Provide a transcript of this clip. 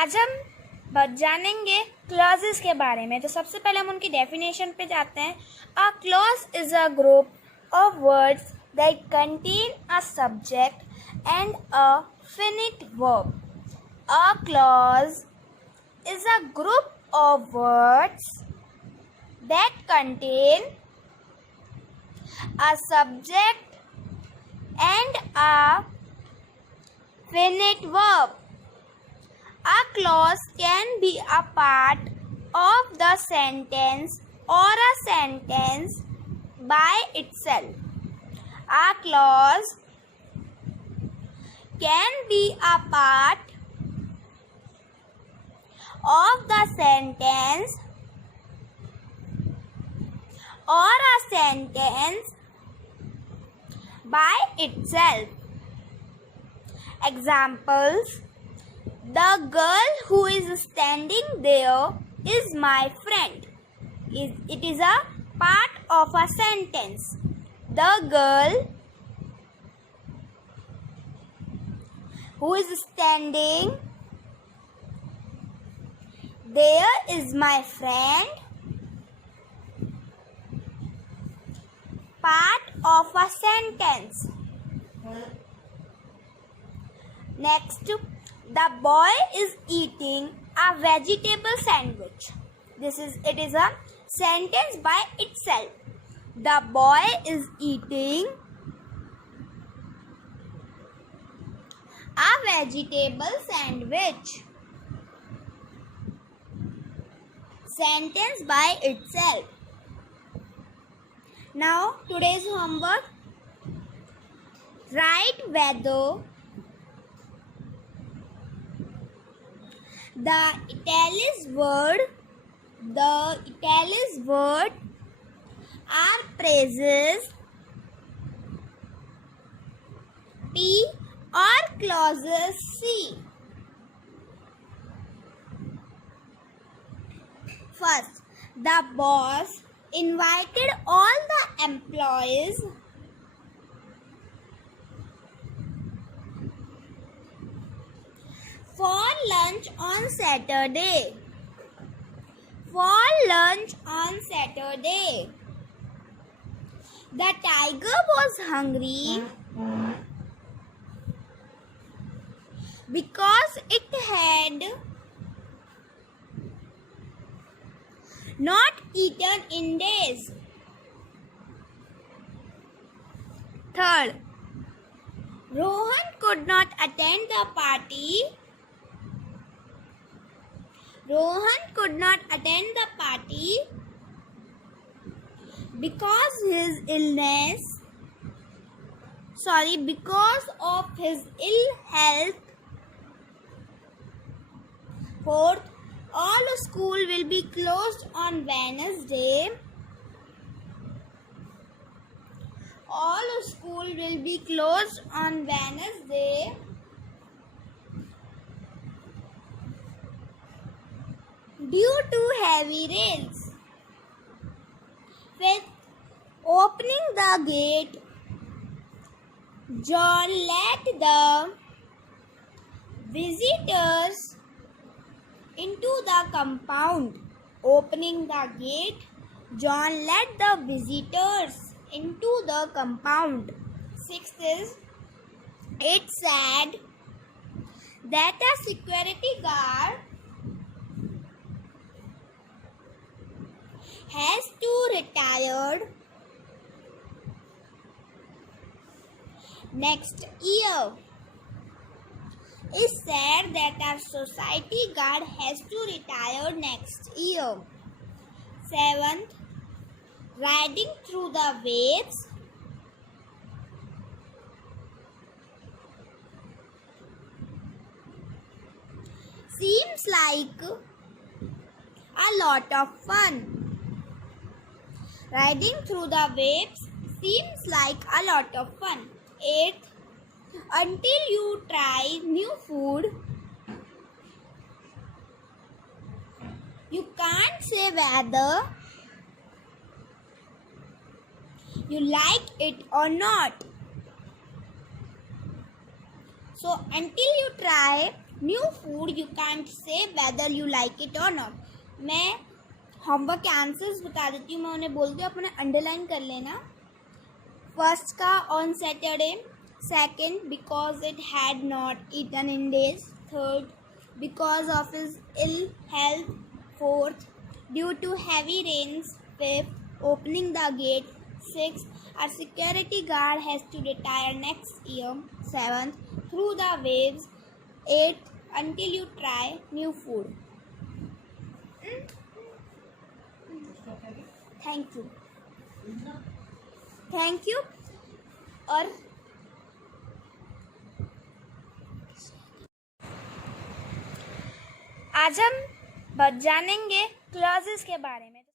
आज हम जानेंगे क्लॉजेस के बारे में। तो सबसे पहले हम उनकी डेफिनेशन पे जाते हैं। A clause is a group of words that contain a subject and a finite verb. A clause is a group of words that contain a subject and a finite verb. A clause can be a part of the sentence or a sentence by itself. A clause can be a part of the sentence or a sentence by itself. Examples: the girl who is standing there is my friend. It is a part of a sentence. The girl who is standing there is my friend, part of a sentence. Next, the boy is eating a vegetable sandwich. It is a sentence by itself. The boy is eating a vegetable sandwich. Sentence by itself. Now today's homework. Write whether the italics word are phrases, P or clauses C. First, the boss invited all the employees for lunch on Saturday. The tiger was hungry because it had not eaten in days. Third, Rohan could not attend the party because of his ill health. Fourth, all school will be closed on Wednesday. Due to heavy rains. Fifth, opening the gate, John let the visitors into the compound. Opening the gate, John let the visitors into the compound. Sixth is, it's sad that a security guard has to retire next year. It's sad that our society guard has to retire next year. Seventh, riding through the waves. Seems like a lot of fun. Riding through the waves seems like a lot of fun. Eighth, until you try new food, you can't say whether you like it or not. So until you try new food you can't से whether you like it और not. मैं homework के answers बता देती हूँ, मैं उन्हें बोलती हूँ, अपने अंडरलाइन कर लेना. फर्स्ट का on Saturday. Second because it had not eaten in days. Third because of his ill health. Fourth due to heavy rains. Fifth opening the gate. Sixth, our security guard has to retire next year. Seventh, through the waves. Eighth, until you try new food. Thank you. Thank you. और आज हम जानेंगे clauses के बारे में.